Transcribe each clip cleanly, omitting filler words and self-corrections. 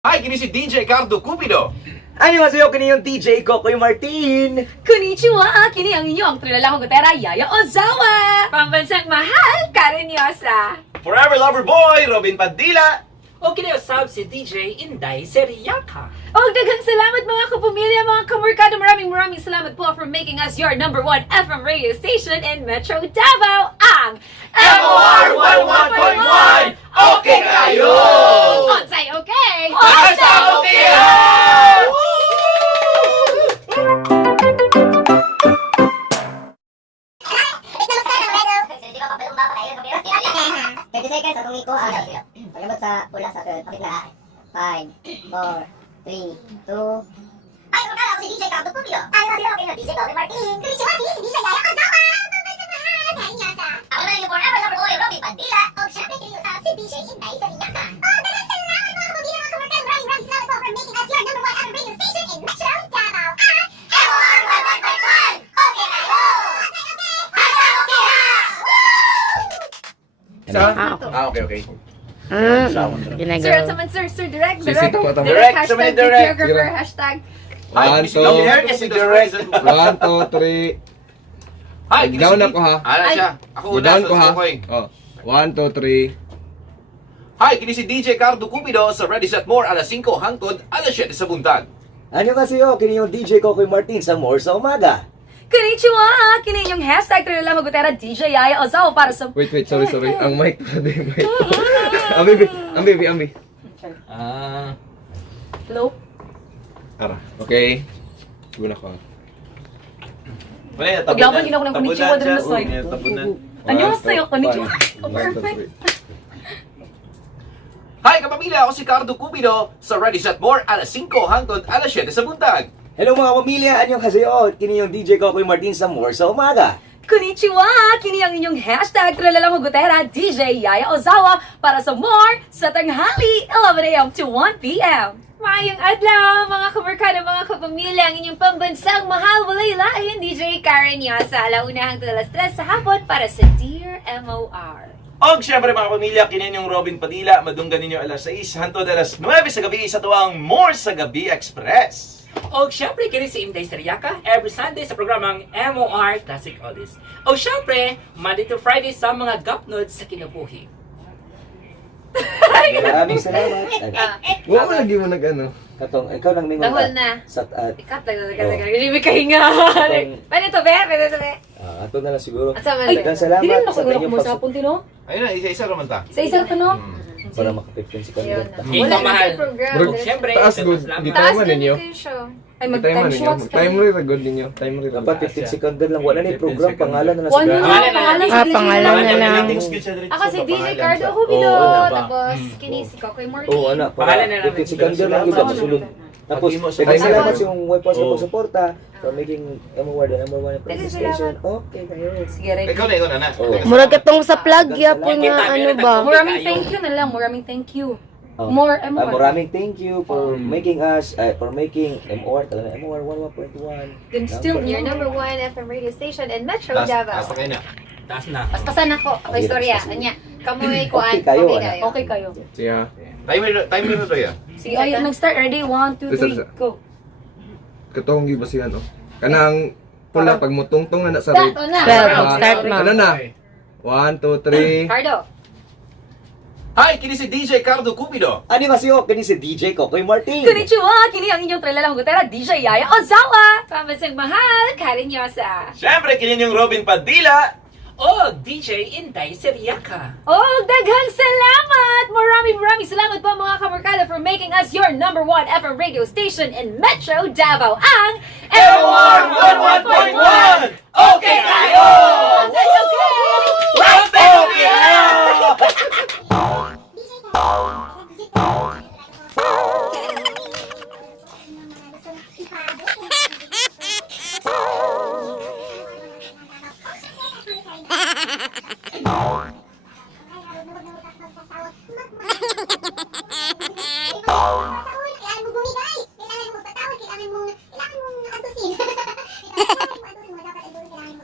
Hi, kini si DJ Cardo Cupido. Annyeonghaseyo, kini yung DJ Kokoy Martin. Konnichiwa! Kini ang inyong trilalang gutera, Yaya Ozawa! Pambansang mahal, Karen Yosa! Forever Lover Boy, Robin Padilla. O kinausap si DJ Inday Seriaca. O daghang salamat mga kapamilya, mga kamurkado. Maraming salamat po for making us your number one FM radio station in Metro Davao, ang MOR 11.1. Okay kayo! Onsay okay! Basta okay ha! Seconds sa tumiko pagabot sa pula sa third, kapit na 5, 4, 3, 2 Ay, kumagala ako si DJ Cardo Cupido. Ay, kasi okay na DJ Kokoy Martin. Konnichiwa, kini si DJ Yaya Ozawa. Pambansang mahal, Karen Yosa. Ako na yung forever lover boy, Robin Padilla. O syempre, kiniusap si DJ Inday Seriaca. Daghang salamat mga kapamilya, mga kamarkan. Maraming salamat po for making us your number one FM radio station in Metro Davao, ang MOR 11.1. Okay kayo! Basta okay ha! Okay. Sir, at saman sir, direct, Sisig pa tama. Direct, hashtag, saman direct. videographer, hashtag. Hi, One, kini si two. Robin kasi Direct. 1, 2, 3. Hi, kini Down si ako, ha? Ano siya? Ako una Down sa ko ha. Kokoy. Oh. 1, 2, 3. Hi, kini si DJ Cardo Cupido sa Ready Set More alas 5 hangtod alas 7 sa buntag. Annyeonghaseyo, kini yung DJ Kokoy Martin sa More sa umaga. Konnichiwa! Kini yung hashtag trilalang gutera, DJ Yaya Ozawa para sa... Wait, sorry. Ang mic. Mic. Ambi. Hello? Ara. Okay. Siguro ko. Paglaban ginawa ko ng konnichiwa din na side. Annyeonghaseyo, konnichiwa. Oh, 1, 2, perfect. 3. Hi, kapamilya, ako si Cardo Cupido sa Ready Set More alas 5 hangtod alas 7 sa buntag. Hello mga pamilya, annyeonghaseyo, kini yung DJ Kokoy Martin sa More sa umaga. Konnichiwa! Kini ang inyong hashtag trilalang gutera, DJ Yaya Ozawa para sa More sa tanghali, 11 a.m. to 1 p.m. Mayong adlaw, mga kabarkada, mga kapamilya, ang inyong pambansang mahal, walay lain, DJ Karen Yosa, alauna hangtod alas 3 sa hapon para sa Dear MOR. Og syempre mga pamilya, kinin yung Robin Padilla, madunggan ninyo alas 6 hangtod alas 9 sa gabi sa tuwang More sa Gabi Express. O syempre kini si Inday Seriaca every Sunday sa programang MOR Classic Oldies. O syempre, Monday to Friday sa mga gapnods sa kinabuhi. Maraming salamat. Wow, lagi mo nag-ano. Katong, ikaw lang mingon Dahol na. Ikat, hindi may kahinga. Pwede to, be? Ato na lang siguro. At sa Daghang salamat Hindi na sa siguro inyong kung masapon, Tino. Ayun na, isa-isa raman ta. Isa-isa to, no? para makapipin si Kandota. Ikaw mahal. Bro, Siyempre, taas ito good. salamat. Di tayo man ninyo. Ay, Di tayo man mag-time ninyo. shots ka. Time rate good ninyo. Time rate. Dapat 15 second lang. Wala na yung program. Pangalan na lang One sa minute, Pangalan na pangalan lang. sa DJ. pangalan na lang. Ako si DJ Cardo Cupido. Tapos, kini si Kokoy Martin. Oo, anak. Pangalan na lang. 15 second lang iba masulod. Tapos, daghang salamat sa yung wife sa pagsuporta for making MOR the number one presentation. Okay, kayo. Sige, ready. Ikaw na, na. Oo. Murag katong sa plug yapon nga ano ba. Maraming thank you na lang. Maraming thank you. Oh. More, Maraming thank you for making us, for making MOR, talaga MOR 11.1. Then still, Your number one FM radio station in Metro Taas Davao. na kayo na. Taas na. paspasan ako. Ako istorya. Anya. Kamoy Okay kuan. kayo, Okay anak. kayo. Okay kayo. Siya. Time na to ya. Sige, ay, nag-start. Ready? 1, 2, Isa. 3, go. Katong gibasihan oh. Kanang pula pag mutungtong na sa Start, rate. o na. Start, ma. Ano na? 1, 2, 3. Cardo. Hi, kini si DJ Cardo Cupido. Annyeonghaseyo, kini si DJ Kokoy Martin. Konnichiwa! Kini ang inyong trilalang gutera, DJ Yaya Ozawa! Pambansang mahal, Karen Yosa! Syempre, kinin yung Robin Padilla. O DJ Inday Seriaca. Oh, daghang salamat! Maraming salamat po mga kamarkada for making us your number one FM radio station in Metro Davao, ang MOR 11.1. Okay kayo! Basta okay! Kailangan mo bumigay. Kailangan mo magpatawad. Kailangan mo antusin. Kailangan mo dapat ay kailangan mo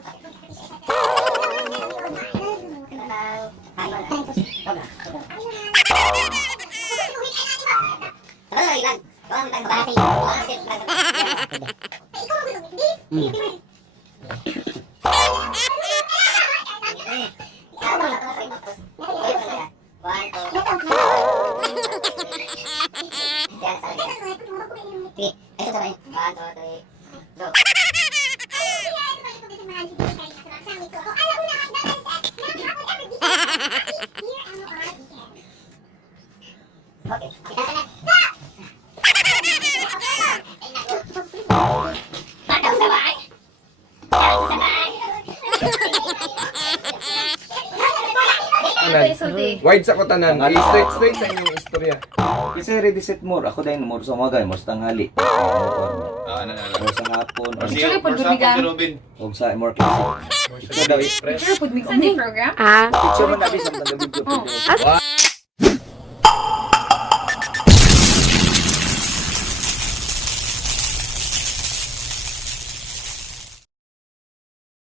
Okay. Tanan. Wide sa ko tanan. Straight sa inyong istorya. Kasi ready set more. Ako dahil more sa umaga, more sa tanghali. More sa hapon. Picture po dumigan. O sa more classic. Ikaw daw, Picture po dumigan Sunday program. Ah. picture man natin sa mga nabibigyo. Oh.